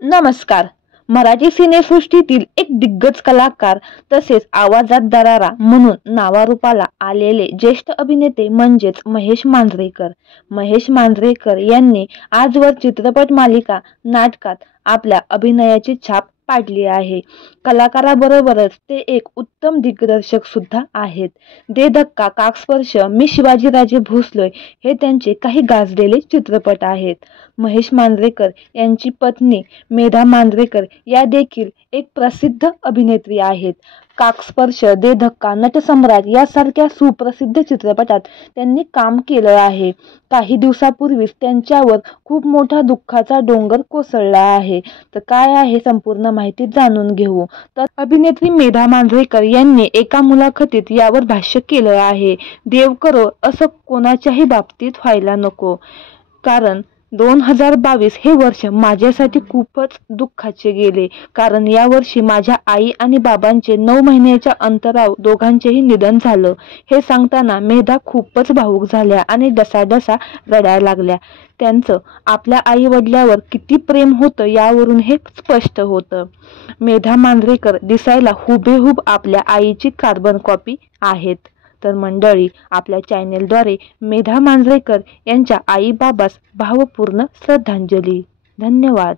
नमस्कार. मराठी सिनेसृष्टीतील एक दिग्गज कलाकार तसेच आवाजात दरारा म्हणून नावारूपाला आलेले ज्येष्ठ अभिनेते म्हणजेच महेश मांजरेकर. महेश मांजरेकर यांनी आजवर चित्रपट, मालिका, नाटकात आपल्या अभिनयाची छाप पाडली आहे. कलाकाराबरोबरच ते एक उत्तम दिग्दर्शक सुद्धा आहेत. दे धक्का, काकस्पर्श, मी शिवाजीराजे भोसलोय हे त्यांचे काही गाजलेले चित्रपट आहेत. महेश मांजरेकर यांची पत्नी मेधा मांजरेकर या देखील एक प्रसिद्ध अभिनेत्री आहेत. काकस्पर्श, दे धक्का, नटसम्राट यासारख्या सुप्रसिद्ध चित्रपटात त्यांनी काम केलं आहे. काही दिवसापूर्वीच त्यांच्यावर खूप मोठा दुःखाचा डोंगर कोसळला आहे. तर काय आहे संपूर्ण माहिती जाणून घेऊ. तर अभिनेत्री मेधा मांजरेकर यांनी एका मुलाखतीत यावर भाष्य केलं आहे. देव करो असं कोणाच्याही बाबतीत व्हायला नको, कारण 2022 हे वर्ष माझ्यासाठी खूपच दुःखाचे गेले, कारण या वर्षी माझ्या आई आणि बाबांचे 9 महिन्याच्या अंतरावर दोघांचेही निधन झालं. हे सांगताना मेधा खूपच भावूक झाल्या आणि डसाडसा रडायला लागल्या. त्यांचं आपल्या आई वडिलांवर किती प्रेम होतं यावरून हे स्पष्ट होतं. मेधा मांजरेकर दिसायला हुबेहूब आपल्या आईची कार्बन कॉपी आहेत. तर मंडळी, आपल्या चॅनेलद्वारे मेधा मांजरेकर यांच्या आई बाबास भावपूर्ण श्रद्धांजली. धन्यवाद.